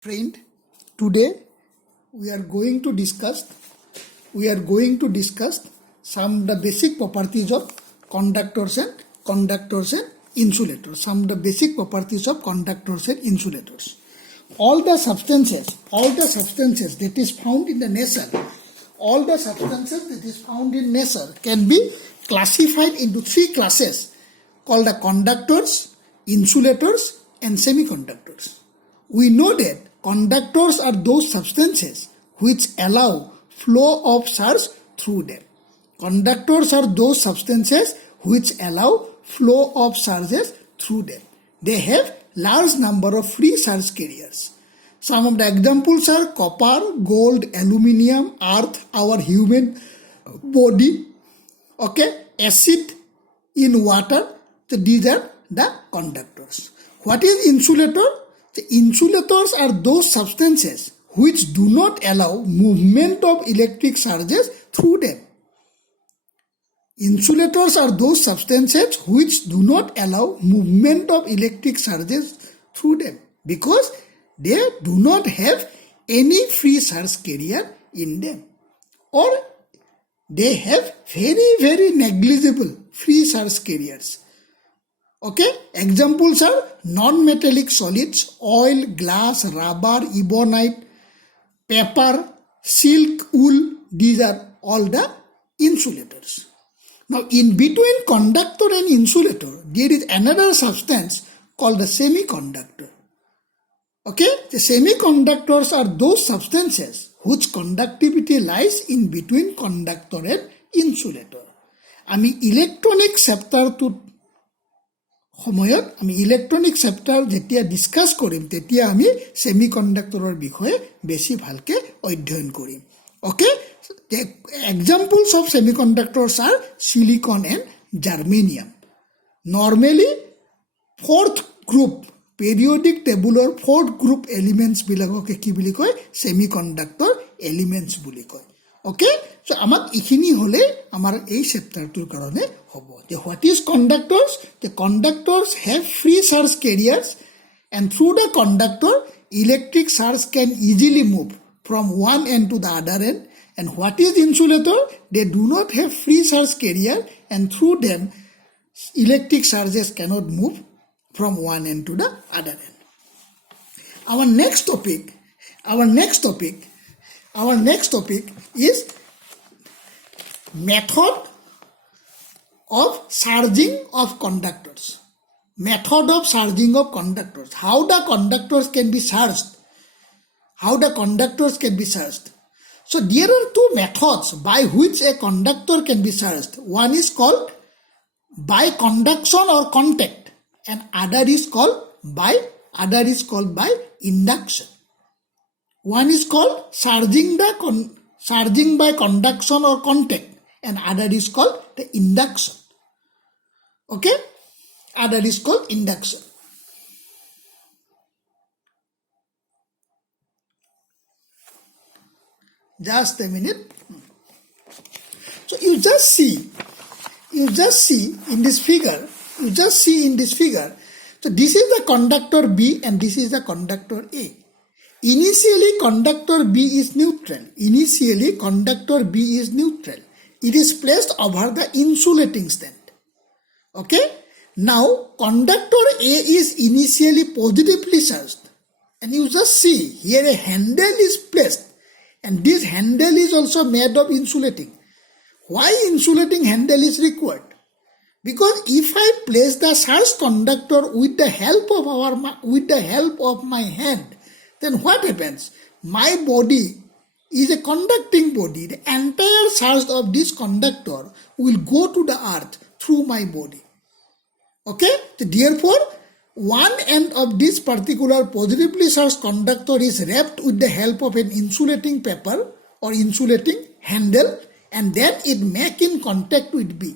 Friend, today we are going to discuss some of the basic properties of conductors and insulators. Some of the basic properties of conductors and insulators. All the substances that is found in the nature, can be classified into three classes called the conductors, insulators, and semiconductors. We know that conductors are those substances which allow flow of charge through them. Conductors are those substances which allow flow of charges through them. They have large number of free charge carriers. Some of the examples are copper, gold, aluminium, earth, our human body, acid in water. So these are the conductors. What is insulator? The insulators are those substances which do not allow movement of electric charges through them. Insulators are those substances which do not allow movement of electric charges through them because they do not have any free charge carrier in them, or they have very, very negligible free charge carriers. Examples are non-metallic solids, oil, glass, rubber, ebonite, paper, silk, wool. These are all the insulators. Now, in between conductor and insulator, there is another substance called the semiconductor. The semiconductors are those substances whose conductivity lies in between conductor and insulator. আমি electronic চেপ্টাৰটোত সময়ত আমি electronic chapter যেতিয়া discuss কৰিম তেতিয়া আমি সেমিকন্ডাক্টৰৰ বিষয়ে বেছি ভালকে অধ্যয়ন কৰিম. The examples of semiconductors are silicon and germanium. Normally, fourth group, periodic table fourth group elements বিলাককে কি বুলি কয় semiconductor elements বুলি কয়. So আমাক ইখিনি হলে আমাৰ এই চেপ্টাৰটোৰ কাৰণে হ'ব. What is conductors? The conductors have free charge carriers, and through the conductor, electric charge can easily move from one end to the other end. And what is insulator? They do not have free charge carrier, and through them, electric charges cannot move from one end to the other end. Our next topic is method of charging of conductors. How the conductors can be charged. So there are two methods by which a conductor can be charged. One is called by conduction or contact, and other is called by induction. One is called charging by conduction or contact, and other is called the induction. Other is called induction. Just a minute. So you just see in this figure. So this is the conductor B and this is the conductor A. Initially, conductor B is neutral. It is placed over the insulating stand. Now, conductor A is initially positively charged. And you just see here a handle is placed. And this handle is also made of insulating. Why insulating handle is required? Because if I place the charged conductor with the help of my hand, then what happens? My body is a conducting body. The entire charge of this conductor will go to the earth through my body. So therefore, one end of this particular positively charged conductor is wrapped with the help of an insulating paper or insulating handle, and then it make in contact with B.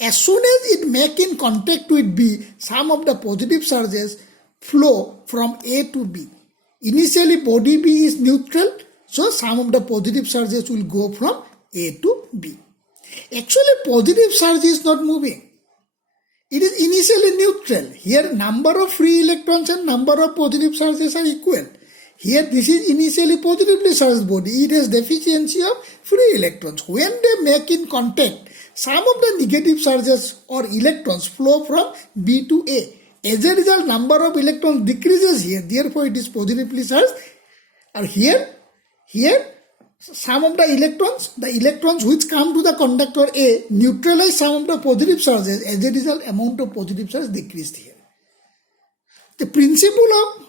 As soon as it make in contact with B, some of the positive charges flow from A to B. Initially, body B is neutral, so some of the positive charges will go from A to B. Actually, positive charge is not moving. It is initially neutral. Here number of free electrons and number of positive charges are equal. Here this is initially positively charged body. It has deficiency of free electrons. When they make in contact, some of the negative charges or electrons flow from B to A. As a result, number of electrons decreases here. Therefore, it is positively charged. And here some of the electrons which come to the conductor A neutralize some of the positive charges. As a result, amount of positive charge decreased here. The principle of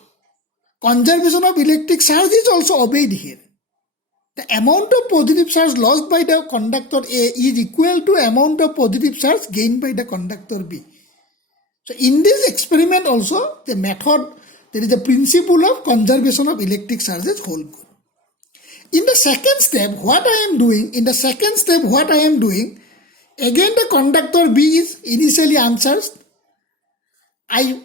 conservation of electric charge is also obeyed here. The amount of positive charge lost by the conductor A is equal to amount of positive charge gained by the conductor B. So in this experiment also, there is a principle of conservation of electric charges hold good. In the second step, what I am doing, again the conductor B is initially uncharged. I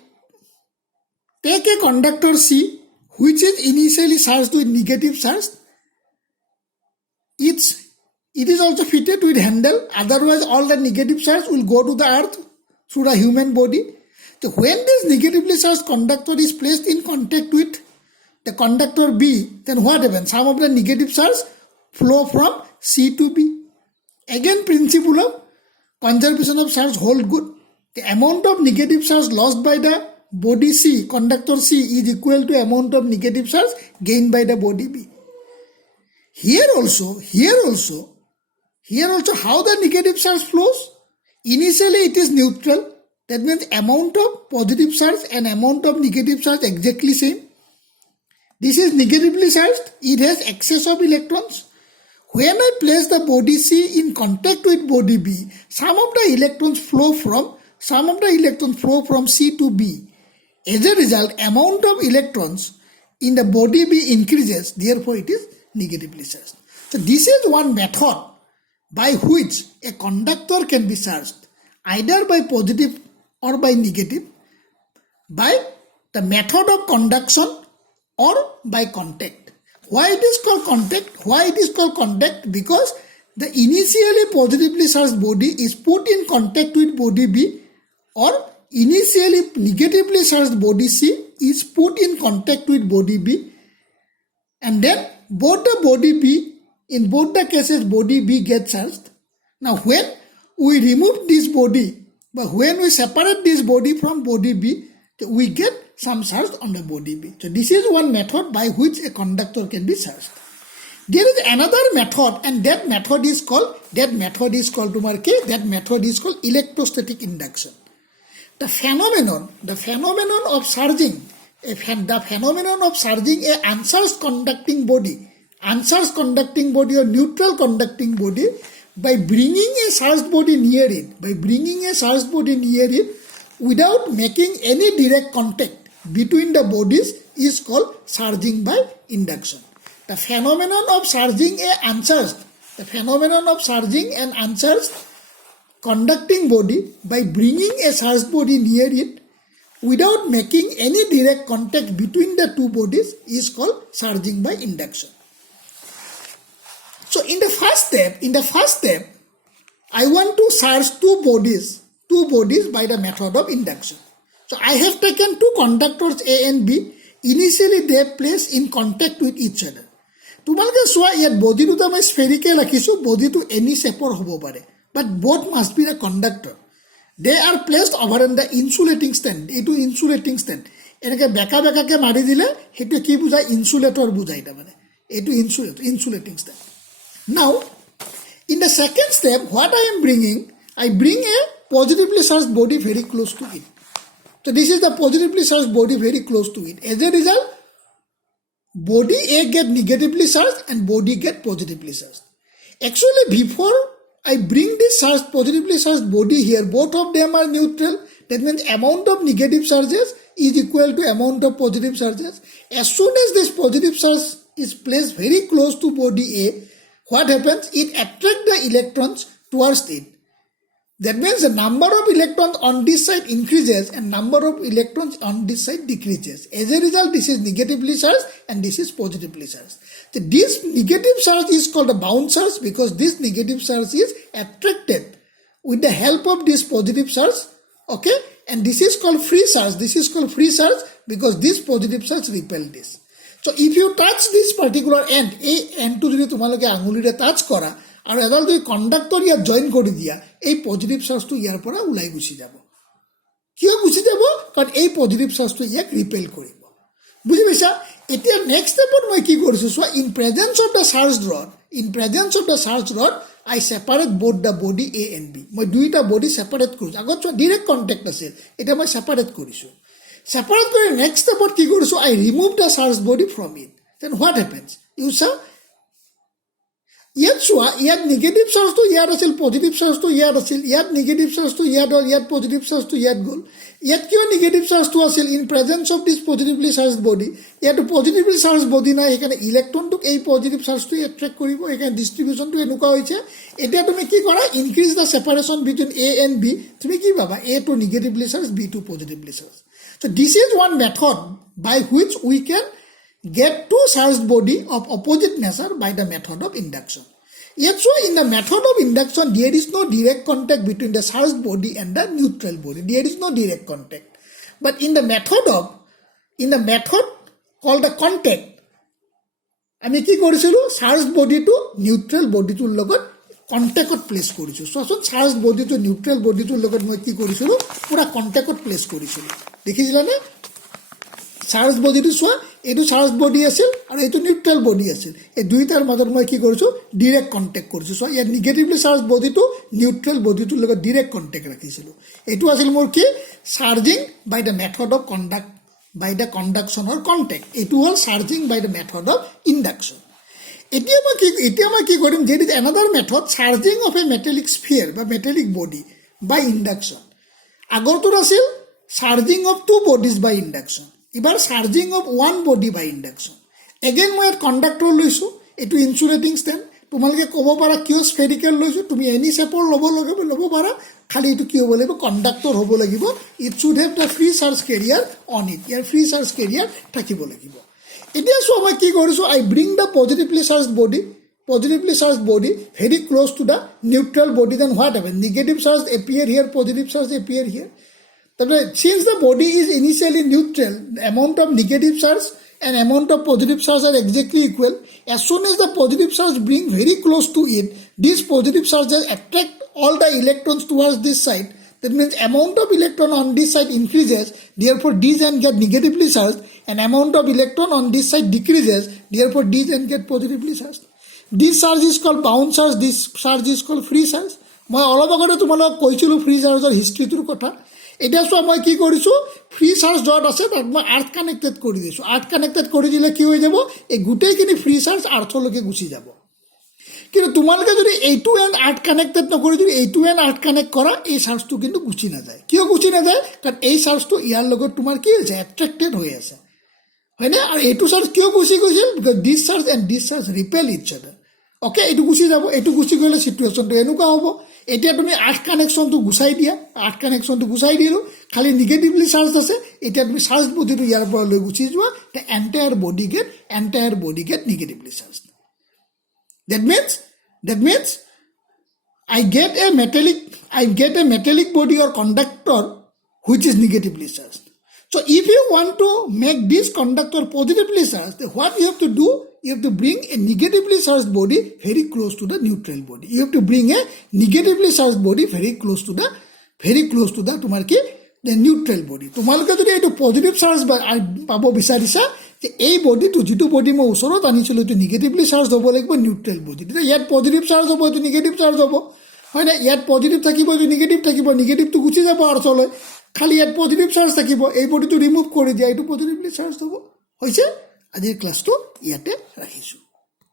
take a conductor C which is initially charged with negative charge. It is also fitted with handle, otherwise all the negative charge will go to the earth through the human body. So when this negatively charged conductor is placed in contact with the conductor B, then what happens? Some of the negative charge flow from C to B. Again, principle of conservation of charge hold good. The amount of negative charge lost by the body C, conductor C, is equal to amount of negative charge gained by the body B. Here also, how the negative charge flows? Initially, it is neutral. That means amount of positive charge and amount of negative charge exactly same. This is negatively charged. It has excess of electrons. When I place the body C in contact with body B, some of the electrons flow from C to B. As a result, amount of electrons in the body B increases. Therefore, it is negatively charged. So this is one method by which a conductor can be charged, either by positive or by negative, by the method of conduction or by contact. Why it is called contact? Because the initially positively charged body is put in contact with body B, or initially negatively charged body C is put in contact with body B, and then in both the cases body B gets charged. Now when we remove this body, but when we separate this body from body B, we get some charge on the body B. So this is one method by which a conductor can be charged. There is another method, and that method is called electrostatic induction. The phenomenon of charging a uncharged conducting body or neutral conducting body by bringing a charged body near it, without making any direct contact between the bodies is called charging by induction. The phenomenon of charging an uncharged conducting body by bringing a charged body near it without making any direct contact between the two bodies is called charging by induction. So in the first step, I want to charge two bodies by the method of induction. So I have taken two conductors A and B. Initially they are placed in contact with each other. তোমালোকে চোৱা ইয়াত বডিটো মই স্ফেৰিকেল ৰাখিছোঁ, বডিটো any শেপৰ হ'ব পাৰে, but both must be the conductor. They are placed over in the insulating stand. এইটো ইনসুলেটিং ষ্টেণ্ড, এনেকৈ বেকাকৈ মাৰি দিলে সেইটো কি বুজায়? ইনসুলেটৰ বুজায়। তাৰমানে এইটো insulating stand. Now, in the second step, what I bring a positively charged body very close to it. So this is the positively charged body very close to it. As a result, body A get negatively charged and body get positively charged. Actually, before I bring this positively charged body here, both of them are neutral. That means amount of negative charges is equal to amount of positive charges. As soon as this positive charge is placed very close to body A, what happens? It attracts the electrons towards it. That means the number of electrons on this side increases and number of electrons on this side decreases. As a result, this is negatively charged and this is positively charged. So this negative charge is called a bound charge because this negative charge is attracted with the help of this positive charge. Okay? And this is called free charge. This is called free charge because this positive charge repel this. So So if you touch this particular end, এই এন্ডটো যদি তোমালোকে আঙুলিৰে touch কৰা আৰু এডাল যদি conductor ইয়াত join কৰি দিয়া, এই পজিটিভ চাৰ্জটো ইয়াৰ পৰা ওলাই গুচি যাব। কিয় গুচি যাব? কাৰণ এই পজিটিভ চাৰ্জটো ইয়াক ৰিপেল কৰিব। বুজি পাইছা? এতিয়া নেক্সট ষ্টেপত মই কি কৰিছোঁ চোৱা, in presence of the charge rod I separate both the body A and B. মই দুইটা বডি সেপাৰেট কৰিছোঁ। আগত চোৱা ডিৰেক্ট কণ্টেক্ট আছিল, এতিয়া মই সেপাৰেট কৰিছোঁ। সেপাৰেট কৰি নেক্সট ষ্টেপত কি কৰিছোঁ, I remove the charged body from it. Then what happens? You saw? ইয়াত চোৱা, ইয়াত নিগেটিভ চাৰ্জটো ইয়াত আছিল, পজিটিভ চাৰ্জটো ইয়াত আছিল, ইয়াত নিগেটিভ চাৰ্জটো ইয়াত হ'ল, ইয়াত পজিটিভ চাৰ্জটো ইয়াত গ'ল। ইয়াত কিয় নিগেটিভ চাৰ্জটো আছিল? In presence of this positively charge body. ইয়াতো পজিটিভলি চাৰ্জ বডি নাই, সেইকাৰণে ইলেক্ট্ৰনটোক এই পজিটিভ চাৰ্জটোৱে এট্ৰেক্ট কৰিব, সেইকাৰণে ডিষ্ট্ৰিবিউশ্যনটো এনেকুৱা হৈছে। এতিয়া তুমি কি কৰা, increase the separation between A and B। তুমি কি পাবা? A to negatively charge, B to positively charge. So this is one method by which we can get two charged body of opposite nature by the method of induction. Yet so in the method of induction there is no direct contact between the charged body and the neutral body. There is no direct contact. But in the method called the contact, আমি কি কৰিছিলোঁ, charged বডিটো neutral বডিটোৰ লগত কণ্টেক্টত place কৰিছোঁ। চোৱাচোন, charged বডিটো neutral বডিটোৰ লগত মই কি কৰিছিলোঁ, পুৰা কণ্টেক্টত প্লেচ কৰিছিলোঁ। দেখিছিলানে? চাৰ্জ বডিটো চোৱা, এইটো চাৰ্জ বডি আছিল আৰু এইটো নিউট্ৰেল বডি আছিল। এই দুইটাৰ মাজত মই কি কৰিছোঁ, ডিৰেক্ট কণ্টেক্ট কৰিছোঁ। চোৱা, ইয়াত নিগেটিভলি চাৰ্জ বডিটো নিউট্ৰেল বডিটোৰ লগত ডিৰেক্ট কণ্টেক্ট ৰাখিছিলোঁ। এইটো আছিল মোৰ কি, charging by the method of conduct by the conduction or contact. এইটো হ'ল charging by the method of induction. এতিয়া মই কি কৰিম, যে is another method charging of a metallic sphere বা মেটেলিক বডি বাই ইণ্ডাকশ্যন। আগৰটোত আছিল charging of two bodies by induction, এবাৰ charging of one body by induction. Again মই ইয়াত কণ্ডাক্টৰ লৈছোঁ, এইটো ইনচুলেটিং ষ্টেণ্ড। তোমালোকে ক'ব পাৰা কিয় স্ফেৰিকেল লৈছোঁ, তুমি এনি শেপৰ ল'ব পাৰা, খালি এইটো কি হ'ব লাগিব, কণ্ডাক্টৰ হ'ব লাগিব। It should have the free charge carrier on it, ইয়াৰ ফ্ৰী চাৰ্জ কেৰিয়াৰ থাকিব লাগিব। এতিয়া চোৱা, মই কি কৰিছোঁ, I bring the positively charge body very close to the neutral body. Then what happen, negative charge appear here, positive charge appear here. তাৰমানে since the body is initially neutral, the amount of negative charge and amount of positive charge are exactly equal. As soon as the positive charge bring very close to it, these positive charges attract all the electrons towards this side. That means amount of electron on this side increases, therefore these end get negatively charged, and amount of electron on this side decreases, therefore these end get positively charged. This charge is called bound charge, this charge is called free charge. মই অলপ আগতে তোমালোকক কৈছিলোঁ free চাৰ্জৰ হিষ্ট্ৰীটোৰ কথা। এতিয়া চোৱা, মই কি কৰিছোঁ, ফ্ৰী চাৰ্জ য'ত আছে তাত মই আৰ্থ কানেক্টেড কৰি দিছোঁ। আৰ্থ কানেক্টেড কৰি দিলে কি হৈ যাব, এই গোটেইখিনি ফ্ৰী চাৰ্জ আৰ্থলৈকে গুচি যাব। কিন্তু তোমালোকে যদি এইটো এণ্ড আৰ্থ কানেক্টেড নকৰি যদি এইটো এণ্ড আৰ্থ কানেক্ট কৰা, এই চাৰ্জটো কিন্তু গুচি নাযায়। কিয় গুচি নাযায়? কাৰণ এই চাৰ্জটো ইয়াৰ লগত তোমাৰ কি হৈছে, এট্ৰেক্টেড হৈ আছে, হয়নে? আৰু এইটো চাৰ্জ কিয় গুচি গৈছিল? Because this charge and this charge repel each other. Okay, এইটো গুচি যাব। এইটো গুচি গ'লে চিটুৱেশ্যনটো এনেকুৱা হ'ব। এতিয়া তুমি আৰ্থ কানেকশ্যনটো গুচাই দিয়া, আৰ্থ কানেকশ্যনটো গুচাই দিলোঁ, খালি নিগেটিভলি চাৰ্জ আছে। এতিয়া তুমি চাৰ্জ বডিটো ইয়াৰ পৰা লৈ গুচি যোৱা, entire body get negatively charge. That means I get a metallic body or conductor which is negatively charged. So if you want to make this conductor positively charged, then what you have to do, you have to bring a negatively charged body very close to the neutral body. You have to bring a negatively charged body very close to the তোমার কি the neutral body. তোমালোকে যদি এইটো positive charge পাব বিচাৰিছা, যে এই বডিটো যিটো বডি মই ওচৰত আনিছিলোঁ এইটো নিগেটিভলি চাৰ্জ হ'ব লাগিব নিউট্ৰেল বডি। তেতিয়া ইয়াত পজিটিভ চাৰ্জ হ'ব, এইটো নিগেটিভ চাৰ্জ হ'ব, হয় না? ইয়াত পজিটিভ থাকিব, এইটো নিগেটিভ থাকিব, নিগেটিভটো গুচি যাব আৰ্থলৈ, খালি ইয়াত পজিটিভ চাৰ্জ থাকিব। এই বডিটো ৰিমুভ কৰি দিয়া, এইটো পজিটিভলি চাৰ্জ হ'ব। হৈছে? আজিৰ ক্লাছটো ইয়াতে ৰাখিছোঁ।